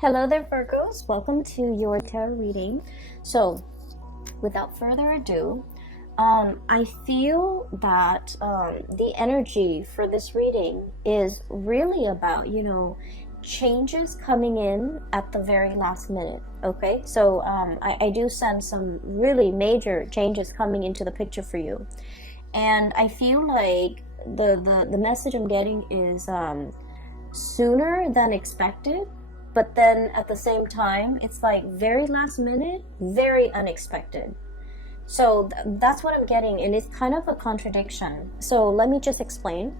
Hello there, Virgos. Welcome to your tarot reading. So, without further ado, I feel that the energy for this reading is really about, changes coming in at the very last minute. Okay, so I do sense some really major changes coming into the picture for you, and I feel like the message I'm getting is sooner than expected, but then at the same time it's like very last minute, very unexpected. So that's what I'm getting, and it's kind of a contradiction. So let me just explain.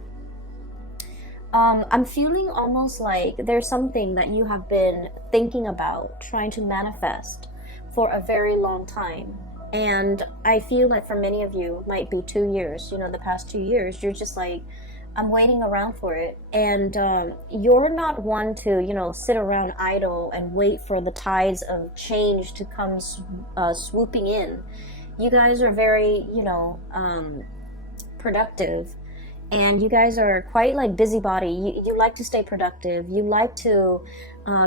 I'm feeling almost like there's something that you have been thinking about, trying to manifest for a very long time. And I feel like for many of you, might be 2 years, the past 2 years, you're just like, I'm waiting around for it. And you're not one to, sit around idle and wait for the tides of change to come swooping in. You guys are very, productive. And you guys are quite like busybody. You like to stay productive. You like to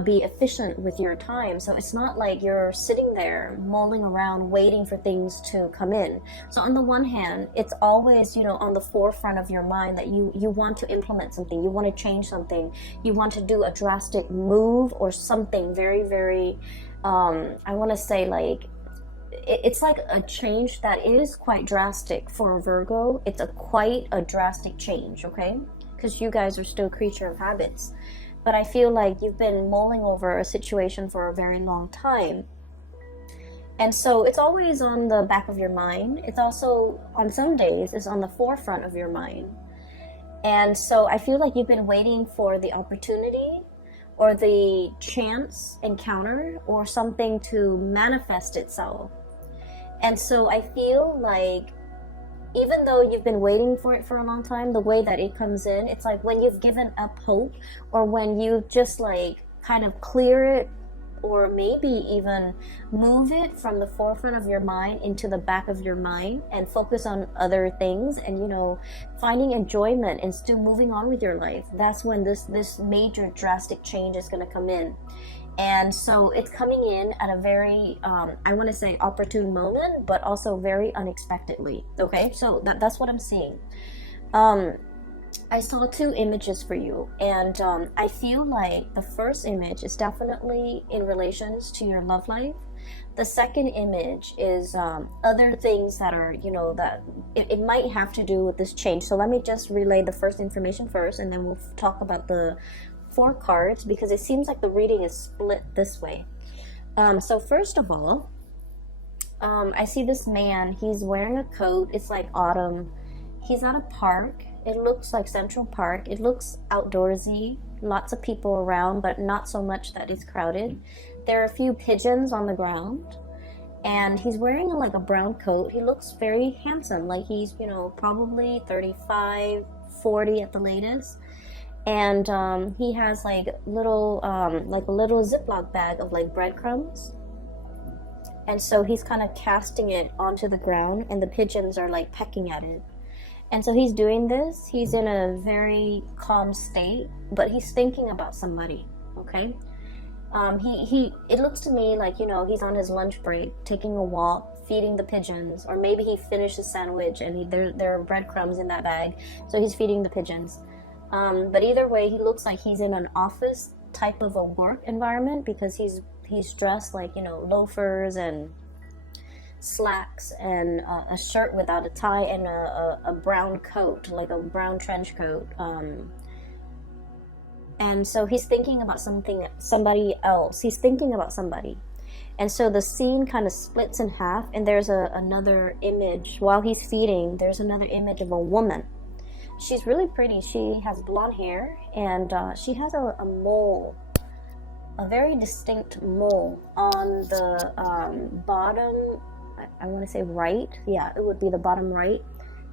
be efficient with your time. So it's not like you're sitting there mulling around waiting for things to come in. So on the one hand, it's always, on the forefront of your mind that you want to implement something. You want to change something. You want to do a drastic move or something very, very, I want to say like, it's like a change that is quite drastic for a Virgo. It's quite a drastic change, okay? Because you guys are still a creature of habits. But I feel like you've been mulling over a situation for a very long time. And so it's always on the back of your mind. It's also, on some days, it's on the forefront of your mind. And so I feel like you've been waiting for the opportunity or the chance encounter or something to manifest itself. And so I feel like even though you've been waiting for it for a long time, the way that it comes in, it's like when you've given up hope, or when you just like kind of clear it, or maybe even move it from the forefront of your mind into the back of your mind and focus on other things and, finding enjoyment and still moving on with your life. That's when this major drastic change is going to come in. And so it's coming in at a very, I want to say opportune moment, but also very unexpectedly. Okay, so that's what I'm seeing. I saw 2 images for you, and I feel like the first image is definitely in relations to your love life. The second image is other things that are, that it might have to do with this change. So let me just relay the first information first, and then we'll talk about the 4 cards, because it seems like the reading is split this way. So first of all, I see this man. He's wearing a coat. It's like autumn. He's at a park. It looks like Central Park. It looks outdoorsy. Lots of people around, but not so much that it's crowded. There are a few pigeons on the ground, and he's wearing like a brown coat. He looks very handsome, like he's, probably 35, 40 at the latest. And he has like a little Ziploc bag of like breadcrumbs, and so he's kind of casting it onto the ground, and the pigeons are like pecking at it. And so he's doing this. He's in a very calm state, but he's thinking about somebody. Okay. It looks to me like, he's on his lunch break, taking a walk, feeding the pigeons, or maybe he finished his sandwich and there are breadcrumbs in that bag, so he's feeding the pigeons. But either way, he looks like he's in an office type of a work environment, because he's dressed like, loafers and slacks and a shirt without a tie and a brown coat, like a brown trench coat. And so he's thinking about somebody else. He's thinking about somebody. And so the scene kind of splits in half, and there's another image. While he's feeding, there's another image of a woman. She's really pretty. She has blonde hair, and she has a mole, a very distinct mole on the bottom, I want to say right. Yeah, it would be the bottom right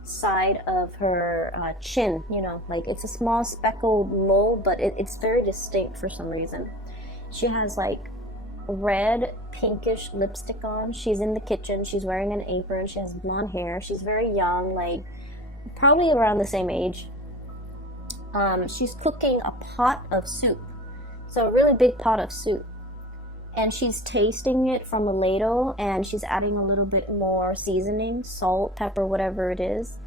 side of her chin. Like it's a small speckled mole, but it's very distinct for some reason. She has like red pinkish lipstick on. She's in the kitchen. She's wearing an apron. She has blonde hair. She's very young, like probably around the same age. She's cooking a pot of soup. So a really big pot of soup. And she's tasting it from a ladle, and she's adding a little bit more seasoning, salt, pepper, whatever it is.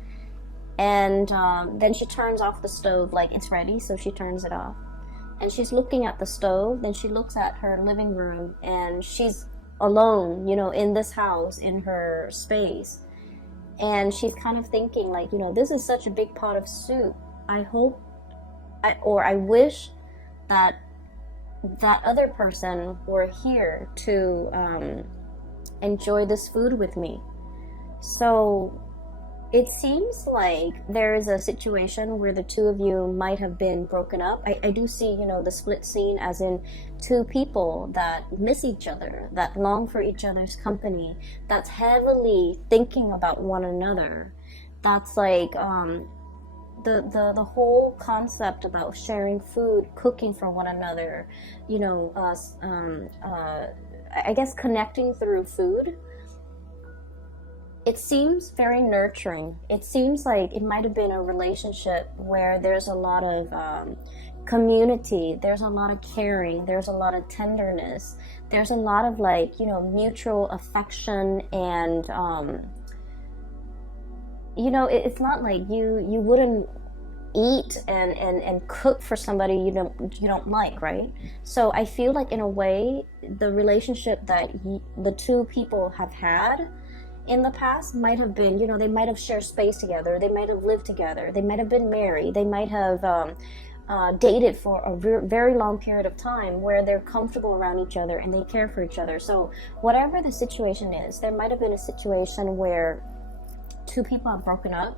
And then she turns off the stove, like it's ready, so she turns it off. And she's looking at the stove, then she looks at her living room, and she's alone, you know, in this house, in her space. And she's kind of thinking like, you know, this is such a big pot of soup. I wish that other person were here to enjoy this food with me. So it seems like there is a situation where the two of you might have been broken up. I do see, you know, the split scene as in two people that miss each other, that long for each other's company, that's heavily thinking about one another. That's like the whole concept about sharing food, cooking for one another, you know, I guess connecting through food. It seems very nurturing. It seems like it might have been a relationship where there's a lot of community, there's a lot of caring, there's a lot of tenderness, there's a lot of like, you know, mutual affection, and you know, it's not like you wouldn't eat and cook for somebody you don't like, right? So I feel like in a way the relationship that the two people have had in the past might have been, you know, they might have shared space together, they might have lived together, they might have been married, they might have dated for a very long period of time where they're comfortable around each other and they care for each other. So whatever the situation is, there might have been a situation where two people have broken up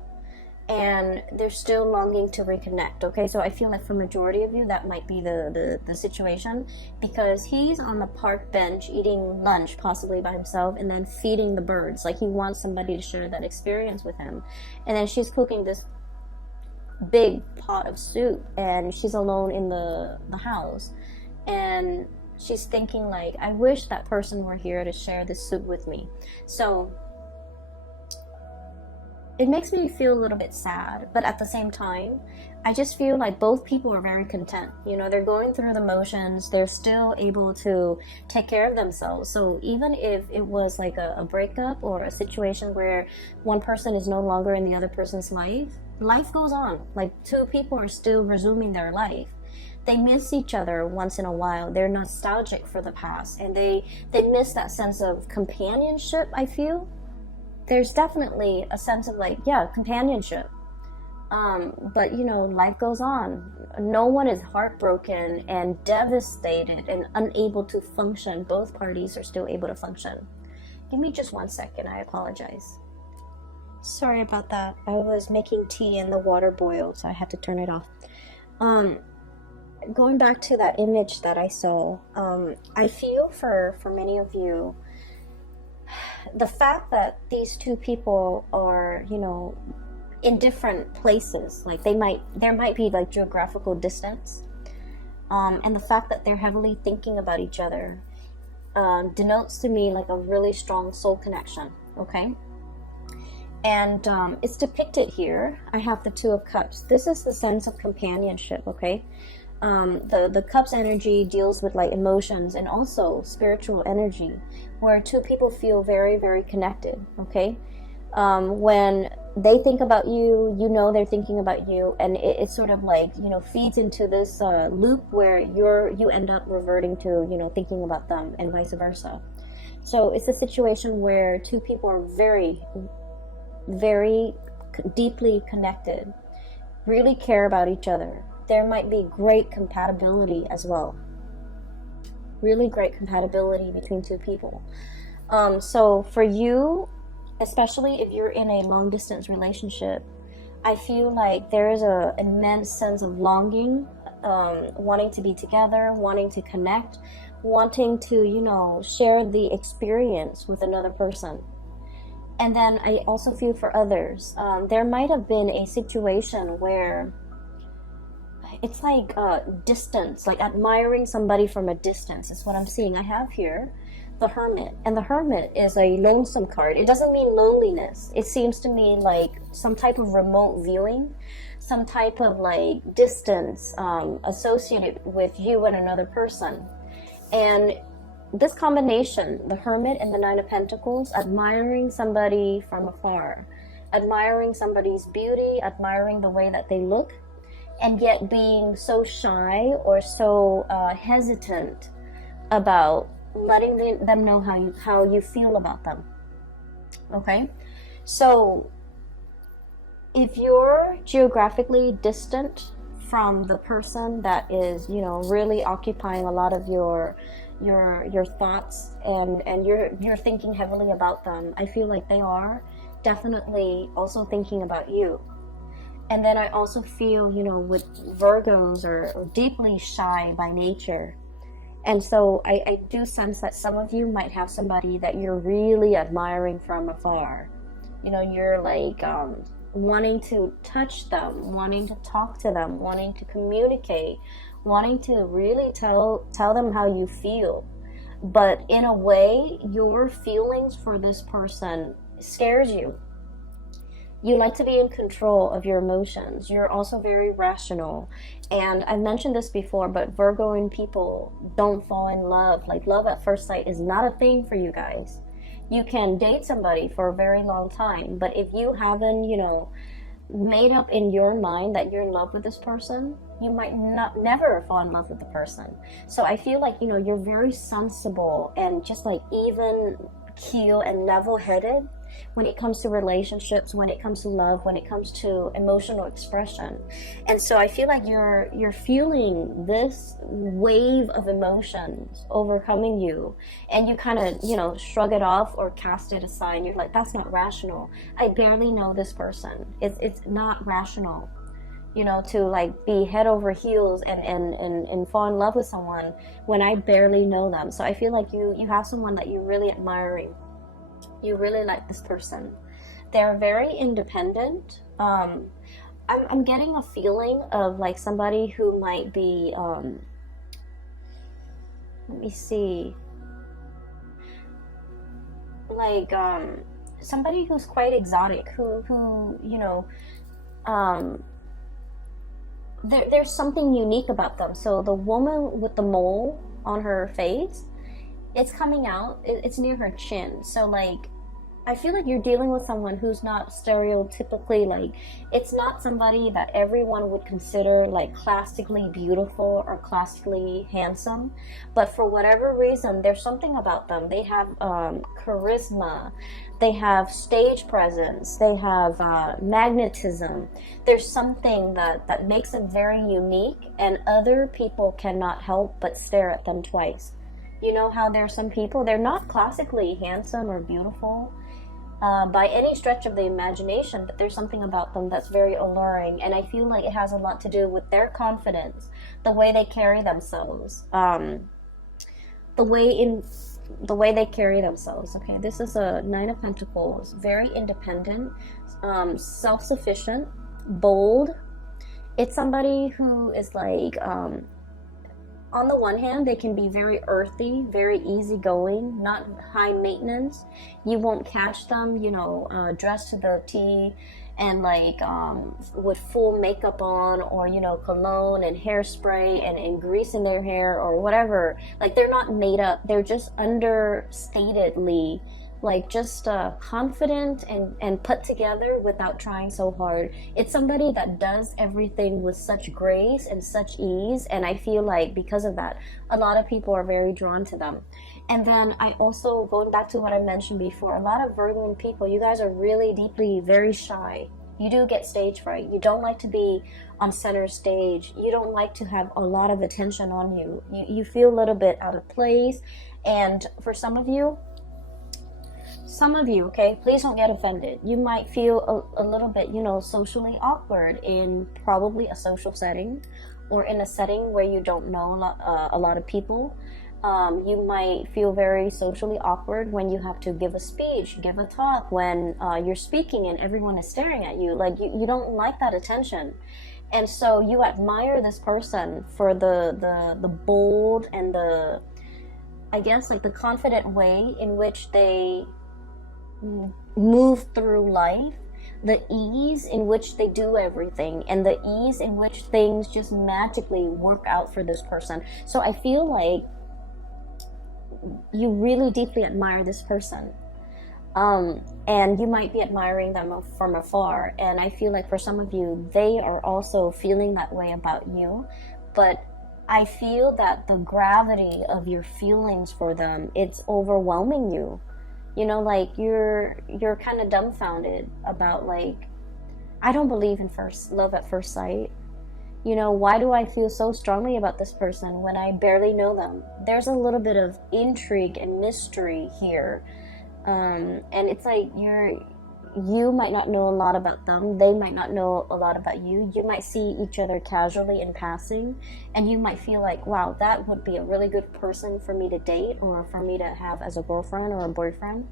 and they're still longing to reconnect. Okay, so I feel like for majority of you that might be the situation, because he's on the park bench eating lunch possibly by himself and then feeding the birds, like he wants somebody to share that experience with him. And then she's cooking this big pot of soup and she's alone in the house, and she's thinking like, I wish that person were here to share this soup with me. So it makes me feel a little bit sad, but at the same time, I just feel like both people are very content. You know, they're going through the motions, they're still able to take care of themselves. So even if it was like a breakup or a situation where one person is no longer in the other person's life goes on. Like two people are still resuming their life. They miss each other once in a while. They're nostalgic for the past, and they miss that sense of companionship, I feel. There's definitely a sense of like, yeah, companionship. But you know, life goes on. No one is heartbroken and devastated and unable to function. Both parties are still able to function. Give me just 1 second, I apologize. Sorry about that. I was making tea and the water boiled, so I had to turn it off. Going back to that image that I saw, I feel for many of you, the fact that these two people are, you know, in different places, like there might be like geographical distance, and the fact that they're heavily thinking about each other denotes to me like a really strong soul connection. Okay, and it's depicted here. I have the Two of Cups. This is the sense of companionship. Okay, the Cups energy deals with like emotions and also spiritual energy, where two people feel very, very connected. Okay, when they think about you, you know they're thinking about you, and it's sort of like, you know, feeds into this loop where you end up reverting to, you know, thinking about them, and vice versa. So it's a situation where two people are very, very deeply connected, really care about each other. There might be great compatibility as well. Really great compatibility between two people. So for you, especially if you're in a long distance relationship, I feel like there is an immense sense of longing, wanting to be together, wanting to connect, wanting to, you know, share the experience with another person. And then I also feel for others, there might have been a situation where it's like distance, like admiring somebody from a distance is what I'm seeing. I have here the Hermit, and the Hermit is a lonesome card. It doesn't mean loneliness. It seems to me like some type of remote viewing. some type of like distance associated with you and another person. And this combination, the Hermit and the Nine of Pentacles, admiring somebody from afar, admiring somebody's beauty, admiring the way that they look, and yet being so shy or so hesitant about letting them know how you feel about them. Okay, so if you're geographically distant from the person that is, you know, really occupying a lot of your thoughts, and you're thinking heavily about them, I feel like they are definitely also thinking about you. And then I also feel, you know, with Virgos are deeply shy by nature. And so I do sense that some of you might have somebody that you're really admiring from afar. You know, you're like wanting to touch them, wanting to talk to them, wanting to communicate, wanting to really tell them how you feel. But in a way, your feelings for this person scares you. You like to be in control of your emotions. You're also very rational. And I've mentioned this before, but Virgoing people don't fall in love. Like, love at first sight is not a thing for you guys. You can date somebody for a very long time, but if you haven't, you know, made up in your mind that you're in love with this person, you might never fall in love with the person. So I feel like, you know, you're very sensible and just like even keel and level-headed when it comes to relationships, when it comes to love, when it comes to emotional expression. And so I feel like you're feeling this wave of emotions overcoming you, and you kind of, you know, shrug it off or cast it aside. You're like, that's not rational. I barely know this person. It's not rational, you know, to like be head over heels and fall in love with someone when I barely know them. So I feel like you have someone that you're really admiring. You really like this person. They're very independent. I'm getting a feeling of like somebody who might be, let me see, like somebody who's quite exotic, who you know, there's something unique about them. So the woman with the mole on her face, it's coming out, it's near her chin. So like, I feel like you're dealing with someone who's not stereotypically, like, it's not somebody that everyone would consider like classically beautiful or classically handsome, but for whatever reason, there's something about them. They have charisma, they have stage presence, they have magnetism. There's something that makes them very unique, and other people cannot help but stare at them twice. You know how there's some people, they're not classically handsome or beautiful by any stretch of the imagination, but there's something about them that's very alluring, and I feel like it has a lot to do with their confidence, the way they carry themselves, the way they carry themselves. Okay, this is a Nine of Pentacles, very independent, self-sufficient, bold. It's somebody who is like, on the one hand, they can be very earthy, very easygoing, not high maintenance. You won't catch them, you know, dressed to the T and like with full makeup on, or, you know, cologne and hairspray and grease in their hair or whatever. Like, they're not made up. They're just understatedly like just confident and put together without trying so hard. It's somebody that does everything with such grace and such ease, and I feel like because of that, a lot of people are very drawn to them. And then I also, going back to what I mentioned before, a lot of Virgo people, you guys are really deeply very shy. You do get stage fright. You don't like to be on center stage. You don't like to have a lot of attention on you. You feel a little bit out of place. And for some of you, okay, please don't get offended. You might feel a little bit, you know, socially awkward in probably a social setting, or in a setting where you don't know a lot of people. You might feel very socially awkward when you have to give a speech, give a talk, when you're speaking and everyone is staring at you. Like, you don't like that attention. And so you admire this person for the bold and the, I guess, like the confident way in which they move through life. the ease in which they do everything, and the ease in which things just magically work out for this person. So I feel like you really deeply admire this person. And you might be admiring them from afar. And I feel like for some of you, they are also feeling that way about you. But I feel that the gravity of your feelings for them, it's overwhelming you. You know, like you're kind of dumbfounded about, like, I don't believe in love at first sight. You know, why do I feel so strongly about this person when I barely know them? There's a little bit of intrigue and mystery here. And it's like you might not know a lot about them. They might not know a lot about you. You might see each other casually in passing, and you might feel like, wow, that would be a really good person for me to date or for me to have as a girlfriend or a boyfriend.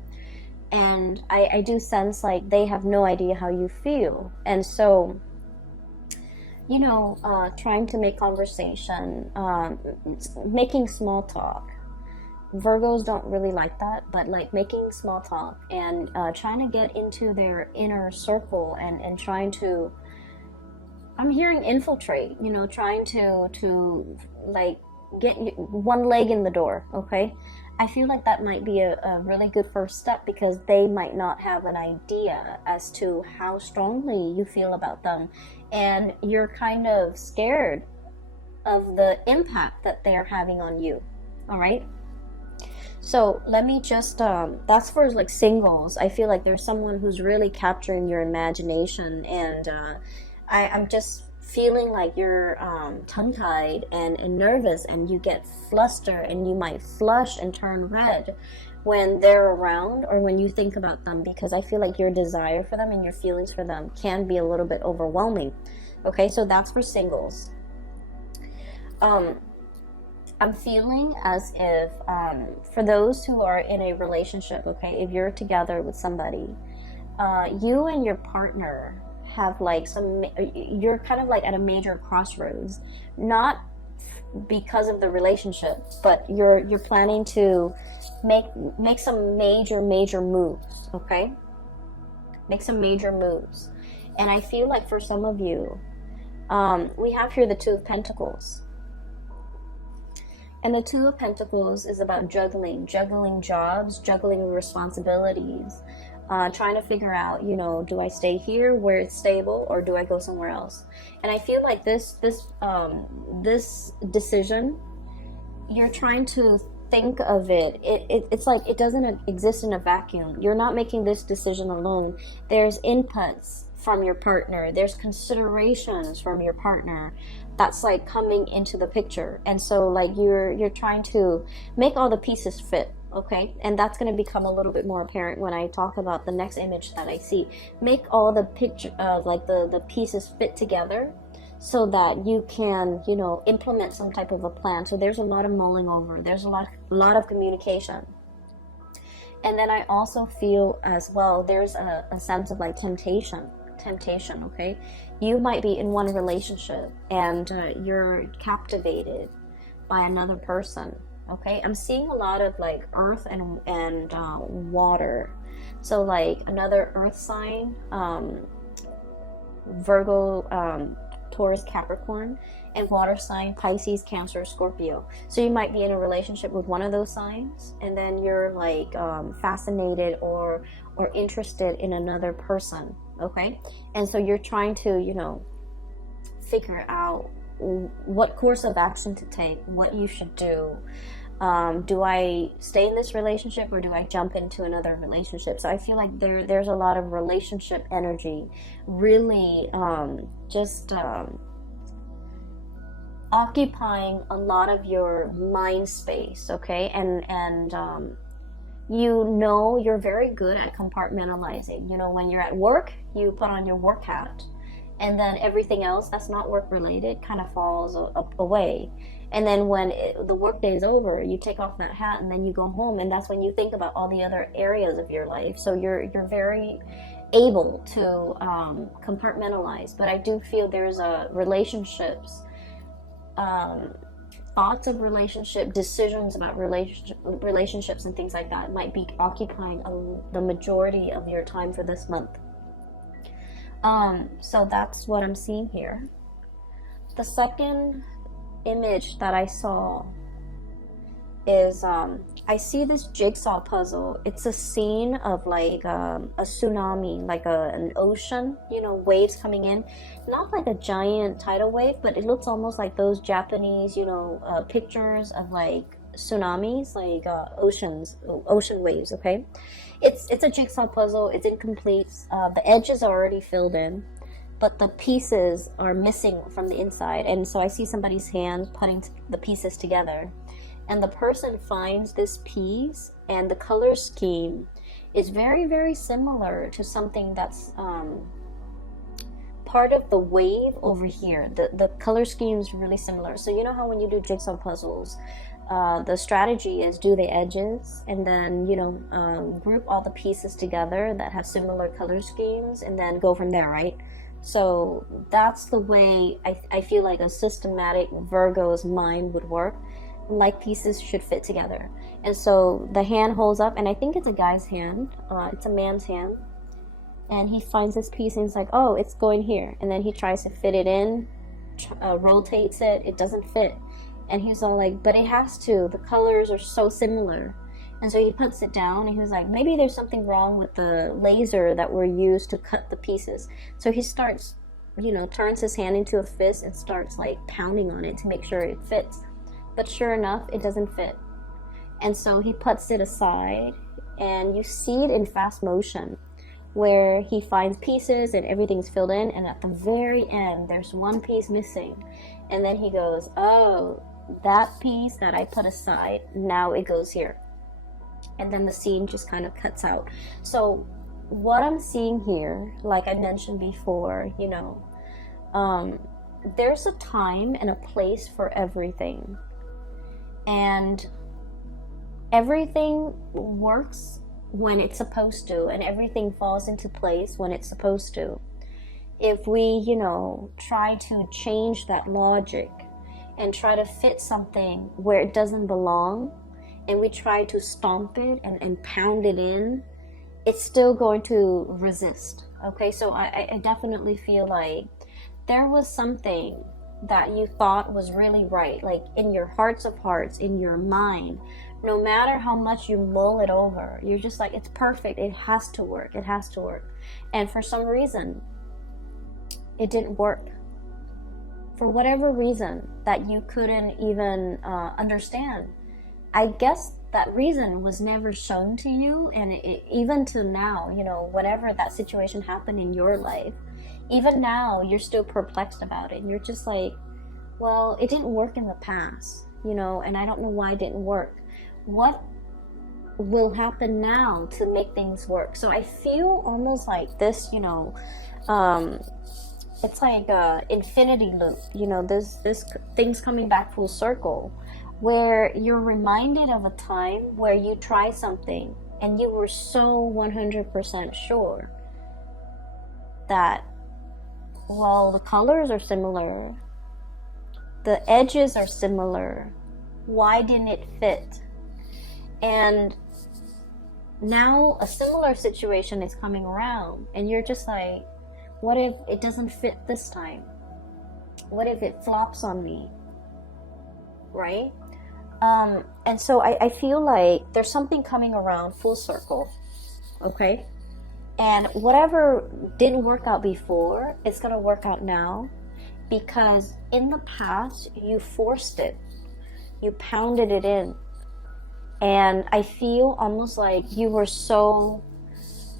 And I do sense like they have no idea how you feel. And so, you know, trying to make conversation, making small talk. Virgos don't really like that, but like making small talk and trying to get into their inner circle and trying to, I'm hearing infiltrate, you know, trying to like get one leg in the door, okay? I feel like that might be a really good first step, because they might not have an idea as to how strongly you feel about them, and you're kind of scared of the impact that they're having on you, all right? So let me just, that's for like singles. I feel like there's someone who's really capturing your imagination, and I'm just feeling like you're tongue-tied and nervous, and you get flustered, and you might flush and turn red when they're around or when you think about them, because I feel like your desire for them and your feelings for them can be a little bit overwhelming. Okay, so that's for singles. I'm feeling as if, for those who are in a relationship, okay, if you're together with somebody, you and your partner have like you're kind of like at a major crossroads, not because of the relationship, but you're planning to make some major moves, okay? Make some major moves. And I feel like for some of you, we have here the Two of Pentacles. And the Two of Pentacles is about juggling jobs, juggling responsibilities, trying to figure out, you know, do I stay here where it's stable, or do I go somewhere else? And I feel like this decision, you're trying to think of it. It's like it doesn't exist in a vacuum. You're not making this decision alone. There's inputs from your partner. There's considerations from your partner that's like coming into the picture. And so like you're trying to make all the pieces fit, okay? And that's going to become a little bit more apparent when I talk about the next image that I see. Make all the picture like the pieces fit together so that you can, you know, implement some type of a plan. So there's a lot of mulling over. There's a lot of communication. And then I also feel as well, there's a sense of like temptation, okay? You might be in one relationship and you're captivated by another person, okay? I'm seeing a lot of like earth and water. So like another earth sign, Virgo, Taurus, Capricorn, and water sign, Pisces, Cancer, Scorpio. So you might be in a relationship with one of those signs, and then you're like fascinated or interested in another person, okay? And so you're trying to, you know, figure out what course of action to take, what you should do. Do I stay in this relationship or do I jump into another relationship? So I feel like there's a lot of relationship energy, really occupying a lot of your mind space, okay? And you know, you're very good at compartmentalizing. You know, when you're at work, you put on your work hat, and then everything else that's not work related kind of falls away. And then when the work day is over, you take off that hat and then you go home, and that's when you think about all the other areas of your life. So you're very able to compartmentalize. But I do feel there's relationships, thoughts of relationship, decisions about relationships and things like that might be occupying the majority of your time for this month. So that's what I'm seeing here. The second image that I saw is I see this jigsaw puzzle. It's a scene of like a tsunami, like an ocean, you know, waves coming in. Not like a giant tidal wave, but it looks almost like those Japanese, you know, pictures of like tsunamis, like ocean waves. Okay, it's a jigsaw puzzle. It's incomplete. The edges are already filled in, but the pieces are missing from the inside. And so I see somebody's hand putting the pieces together. And the person finds this piece, and the color scheme is very, very similar to something that's part of the wave over here. The color scheme is really similar. So you know how when you do jigsaw puzzles, the strategy is do the edges and then, you know, group all the pieces together that have similar color schemes and then go from there, right? So that's the way I feel like a systematic Virgo's mind would work. Like pieces should fit together. And so the hand holds up, and I think it's a guy's hand, it's a man's hand, and he finds this piece and he's like, oh, it's going here. And then he tries to fit it in, rotates it, it doesn't fit. And he's all like, but it has to, the colors are so similar. And so he puts it down and he was like, maybe there's something wrong with the laser that were used to cut the pieces. So he starts, you know, turns his hand into a fist and starts like pounding on it to make sure it fits. But sure enough, it doesn't fit. And so he puts it aside, and you see it in fast motion where he finds pieces and everything's filled in, and at the very end there's one piece missing. And then he goes, oh, that piece that I put aside, now it goes here. And then the scene just kind of cuts out. So what I'm seeing here, like I mentioned before, you know, there's a time and a place for everything. And everything works when it's supposed to, and everything falls into place when it's supposed to. If we, you know, try to change that logic and try to fit something where it doesn't belong, and we try to stomp it and pound it in, it's still going to resist. Okay, so I definitely feel like there was something that you thought was really right, like in your hearts of hearts, in your mind, no matter how much you mull it over, you're just like, it's perfect, it has to work, it has to work. And for some reason, it didn't work. For whatever reason that you couldn't even understand. I guess that reason was never shown to you, and even to now, you know, whenever that situation happened in your life, even now, you're still perplexed about it. And you're just like, well, it didn't work in the past, you know, and I don't know why it didn't work. What will happen now to make things work? So I feel almost like this, you know, it's like a infinity loop, you know, this things coming back full circle, where you're reminded of a time where you tried something and you were so 100% sure that, well, the colors are similar, the edges are similar, why didn't it fit? And now a similar situation is coming around, and you're just like, what if it doesn't fit this time? What if it flops on me? Right? And so I feel like there's something coming around full circle, okay? And whatever didn't work out before, it's going to work out now, because in the past, you forced it. You pounded it in. And I feel almost like you were so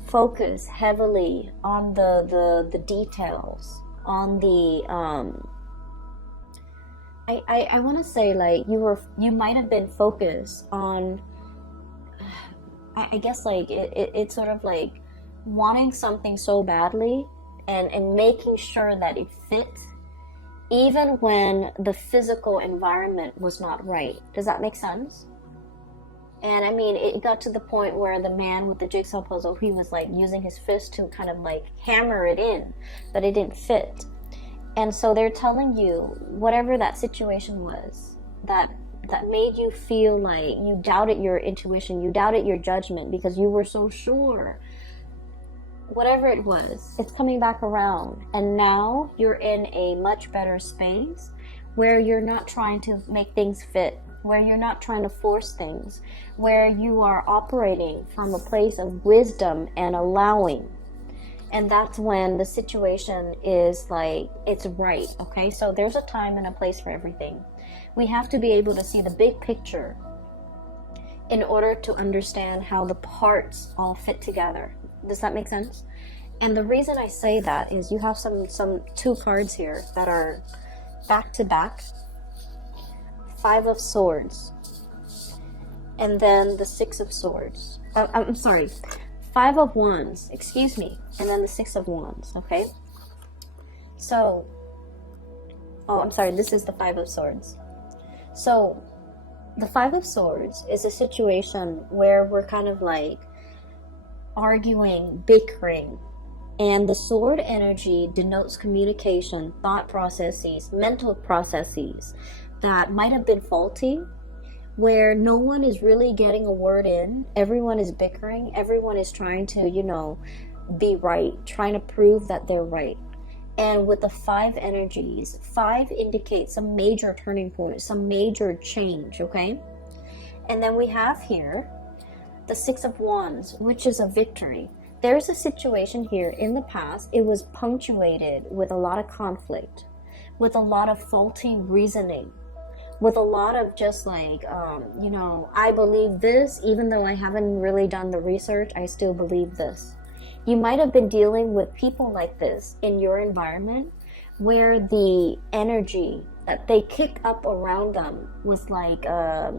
focused heavily on the details, on the, I want to say like you might have been focused on, I guess like it's sort of like wanting something so badly and making sure that it fits even when the physical environment was not right. Does that make sense? And I mean, it got to the point where the man with the jigsaw puzzle, he was like using his fist to kind of like hammer it in, but it didn't fit. And so they're telling you whatever that situation was that made you feel like you doubted your intuition, you doubted your judgment because you were so sure whatever it was, it's coming back around. And now you're in a much better space where you're not trying to make things fit, where you're not trying to force things, where you are operating from a place of wisdom and allowing. And that's when the situation is like, it's right, okay? So there's a time and a place for everything. We have to be able to see the big picture in order to understand how the parts all fit together. Does that make sense? And the reason I say that is you have some two cards here that are back to back. 5 of Swords. And then the 6 of Swords. I'm sorry. 5 of Wands. Excuse me. And then the 6 of Wands. Okay? So, I'm sorry. This is the 5 of Swords. So, the 5 of Swords is a situation where we're kind of like arguing, bickering. And the sword energy denotes communication, thought processes, mental processes that might have been faulty, where no one is really getting a word in. Everyone is bickering. Everyone is trying to, be right, trying to prove that they're right. And with the 5 energies, 5 indicates some major turning point, some major change, okay? And then we have here the 6 of Wands, which is a victory. There's a situation here in the past, it was punctuated with a lot of conflict, with a lot of faulty reasoning, with a lot of just like, I believe this, even though I haven't really done the research, I still believe this. You might have been dealing with people like this in your environment where the energy that they kick up around them was like a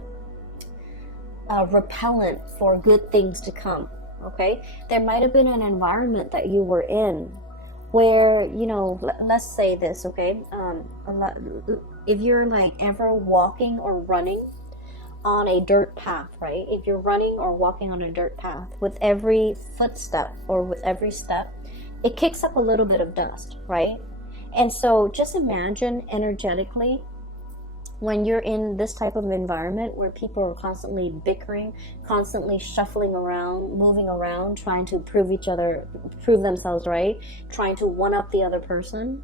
repellent for good things to come, okay? There might have been an environment that you were in where, let's say this, okay? If you're like ever walking or running on a dirt path, right? If you're running or walking on a dirt path, with every footstep or with every step, it kicks up a little bit of dust, right? And so just imagine energetically when you're in this type of environment where people are constantly bickering, constantly shuffling around, moving around, trying to prove themselves right, trying to one up the other person.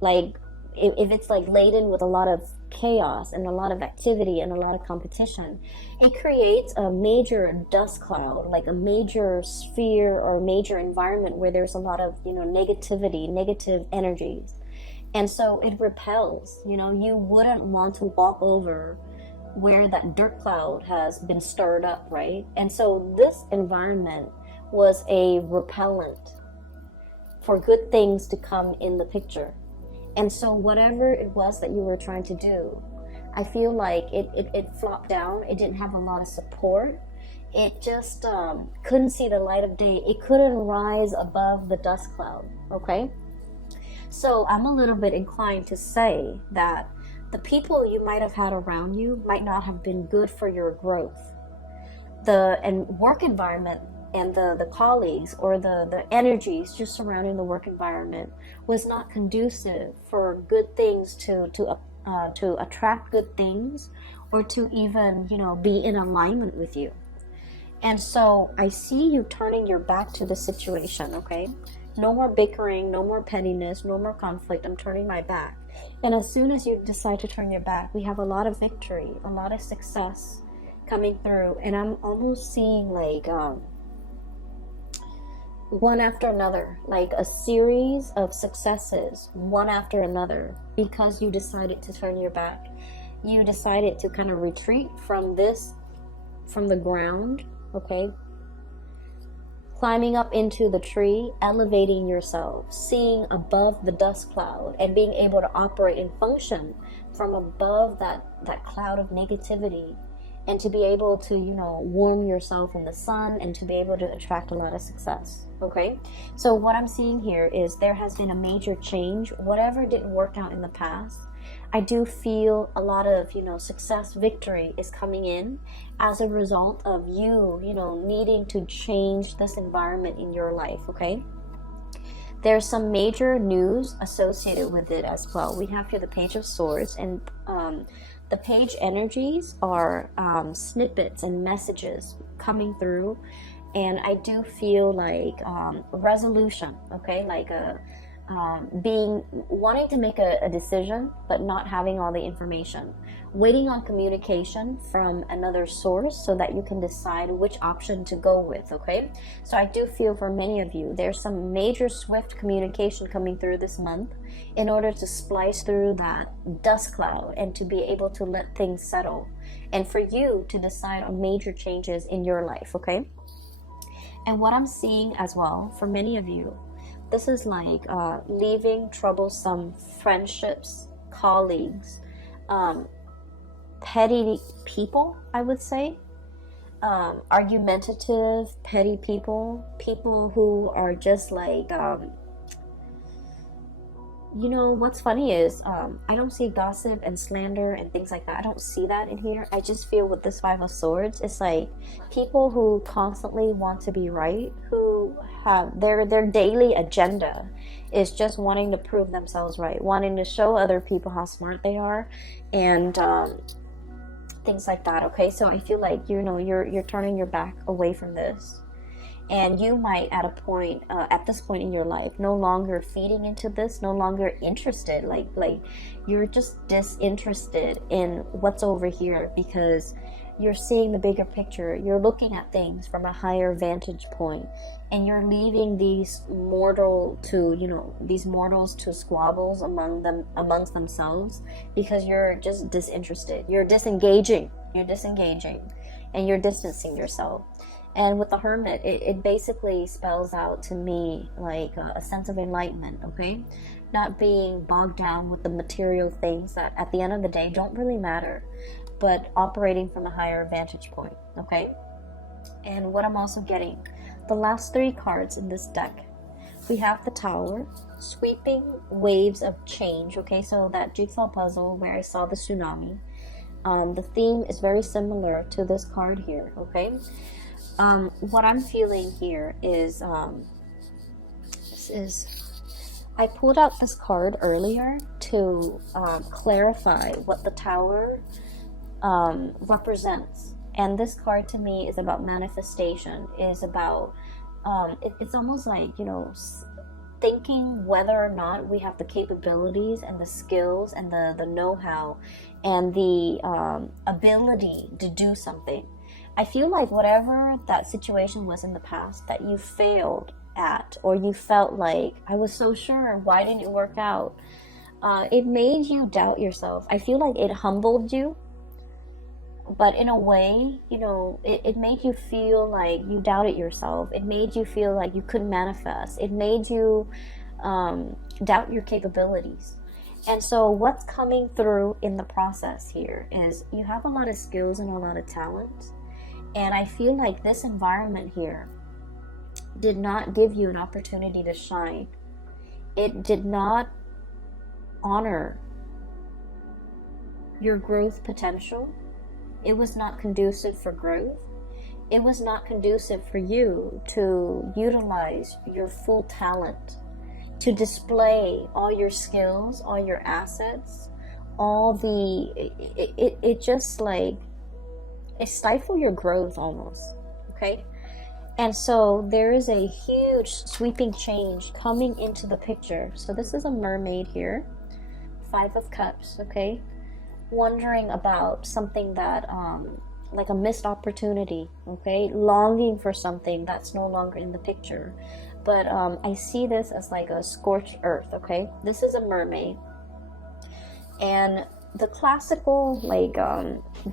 Like, if it's like laden with a lot of chaos and a lot of activity and a lot of competition, it creates a major dust cloud, like a major sphere or a major environment where there's a lot of, negativity, negative energies. And so it repels, you wouldn't want to walk over where that dirt cloud has been stirred up, right? And so this environment was a repellent for good things to come in the picture. And so whatever it was that you were trying to do, I feel like it flopped down. It didn't have a lot of support. It just couldn't see the light of day. It couldn't rise above the dust cloud, okay? So I'm a little bit inclined to say that the people you might have had around you might not have been good for your growth. The work environment and the colleagues or the energies just surrounding the work environment was not conducive for good things to attract good things or to even, be in alignment with you. And so I see you turning your back to the situation, okay? No more bickering, no more pettiness, no more conflict. I'm turning my back. And as soon as you decide to turn your back, we have a lot of victory, a lot of success coming through. And I'm almost seeing like one after another, like a series of successes, one after another, because you decided to turn your back. You decided to kind of retreat from the ground, okay? Climbing up into the tree, elevating yourself, seeing above the dust cloud, and being able to operate and function from above that cloud of negativity, and to be able to, warm yourself in the sun and to be able to attract a lot of success, okay? So what I'm seeing here is there has been a major change. Whatever didn't work out in the past, I do feel a lot of, success, victory is coming in as a result of you, needing to change this environment in your life, okay? There's some major news associated with it as well. We have here the Page of Swords, and the page energies are snippets and messages coming through, And I do feel like resolution, okay, like being wanting to make a decision but not having all the information, waiting on communication from another source so that you can decide which option to go with. Okay, so I do feel for many of you there's some major swift communication coming through this month in order to splice through that dust cloud and to be able to let things settle, and for you to decide on major changes in your life. Okay, and what I'm seeing as well for many of you, this is like leaving troublesome friendships, colleagues, petty people, I would say. Argumentative, petty people, people who are just like, you know, what's funny is I don't see gossip and slander and things like that. I don't see that in here. I just feel with this Five of Swords, it's like people who constantly want to be right, who have their daily agenda is just wanting to prove themselves right, wanting to show other people how smart they are, and things like that. Okay, so I feel like, you know, you're turning your back away from this. And you might at this point in your life, no longer feeding into this, no longer interested, like you're just disinterested in what's over here because you're seeing the bigger picture. You're looking at things from a higher vantage point, and you're leaving these mortals to squabbles amongst themselves because you're just disinterested. You're disengaging, and you're distancing yourself. And with the Hermit, it basically spells out to me like a sense of enlightenment, okay? Not being bogged down with the material things that at the end of the day don't really matter, but operating from a higher vantage point, okay? And what I'm also getting, the last three cards in this deck, we have the Tower, sweeping waves of change, okay? So that jigsaw puzzle where I saw the tsunami, the theme is very similar to this card here, okay? What I'm feeling here is, I pulled out this card earlier to clarify what the Tower represents. And this card to me is about manifestation, is about, it's almost like, you know, thinking whether or not we have the capabilities and the skills and the know-how and the ability to do something. I feel like whatever that situation was in the past that you failed at, or you felt like, I was so sure, why didn't it work out? It made you doubt yourself. I feel like it humbled you, but in a way, you know, it made you feel like you doubted yourself. It made you feel like you couldn't manifest. It made you doubt your capabilities. And so what's coming through in the process here is you have a lot of skills and a lot of talent. And I feel like this environment here did not give you an opportunity to shine. It did not honor your growth potential. It was not conducive for growth. It was not conducive for you to utilize your full talent, to display all your skills, all your assets, it just like, it stifles your growth almost, okay? And so there is a huge sweeping change coming into the picture. So this is a mermaid here, Five of Cups, okay? Wondering about something that, like a missed opportunity, okay? Longing for something that's no longer in the picture. But I see this as like a scorched earth, okay? This is a mermaid. And the classical like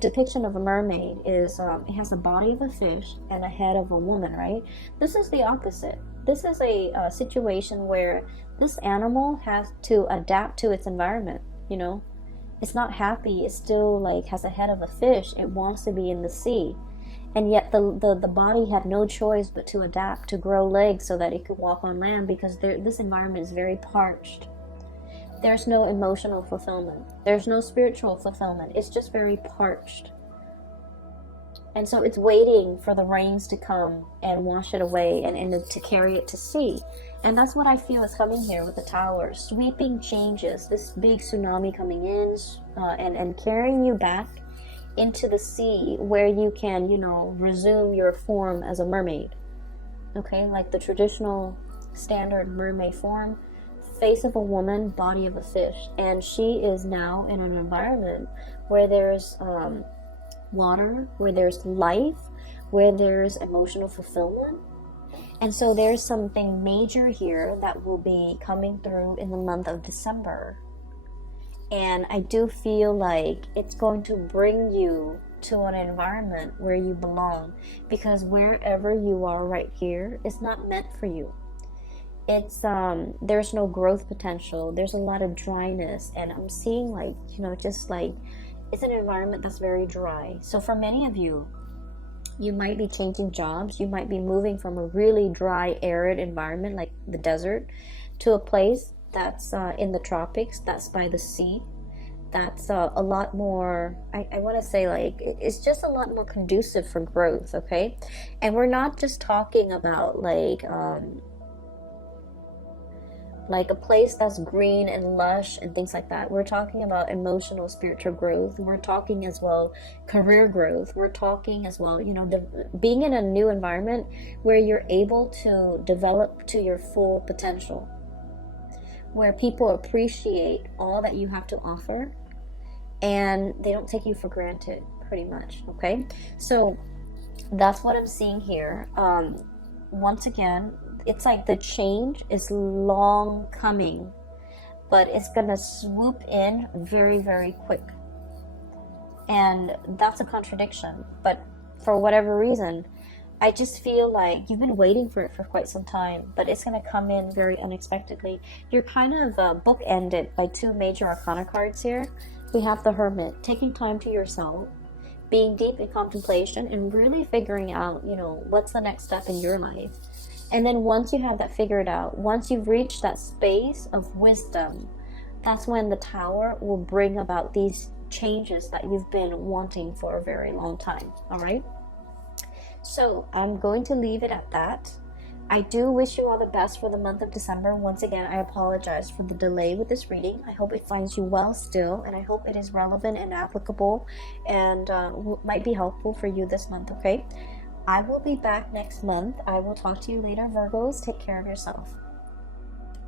depiction of a mermaid is it has a body of a fish and a head of a woman, right? This is the opposite. This is a situation where this animal has to adapt to its environment, you know? It's not happy. It still like has a head of a fish. It wants to be in the sea. And yet the body had no choice but to adapt, to grow legs so that it could walk on land, because this environment is very parched. There's no emotional fulfillment. There's no spiritual fulfillment. It's just very parched. And so it's waiting for the rains to come and wash it away and to carry it to sea. And that's what I feel is coming here with the Tower. Sweeping changes, this big tsunami coming in and carrying you back into the sea where you can, you know, resume your form as a mermaid. okay, like the traditional standard mermaid form, face of a woman, body of a fish. And she is now in an environment where there's water, where there's life, where there's emotional fulfillment. And so there's something major here that will be coming through in the month of December. And I do feel like it's going to bring you to an environment where you belong, because wherever you are right here is not meant for you. It's there's no growth potential. There's a lot of dryness, and I'm seeing like, you know, just like it's an environment that's very dry. So for many of you, you might be changing jobs. You might be moving from a really dry, arid environment like the desert to a place that's in the tropics, that's by the sea, that's a lot more, I want to say, like, it's just a lot more conducive for growth, okay? And we're not just talking about like a place that's green and lush and things like that. We're talking about emotional, spiritual growth. We're talking as well career growth. We're talking as well, you know, being in a new environment where you're able to develop to your full potential, where people appreciate all that you have to offer and they don't take you for granted, pretty much, okay? So that's what I'm seeing here. Once again, it's like the change is long coming, but it's gonna swoop in very, very quick. And that's a contradiction, but for whatever reason, I just feel like you've been waiting for it for quite some time, but it's going to come in very unexpectedly. You're kind of bookended by two major arcana cards here. We have the Hermit, taking time to yourself, being deep in contemplation, and really figuring out, you know, what's the next step in your life. And then once you have that figured out, once you've reached that space of wisdom, that's when the Tower will bring about these changes that you've been wanting for a very long time, all right? So I'm going to leave it at that. I do wish you all the best for the month of December. Once again, I apologize for the delay with this reading. I hope it finds you well still, and I hope it is relevant and applicable and might be helpful for you this month, okay? I will be back next month. I will talk to you later, Virgos. Take care of yourself.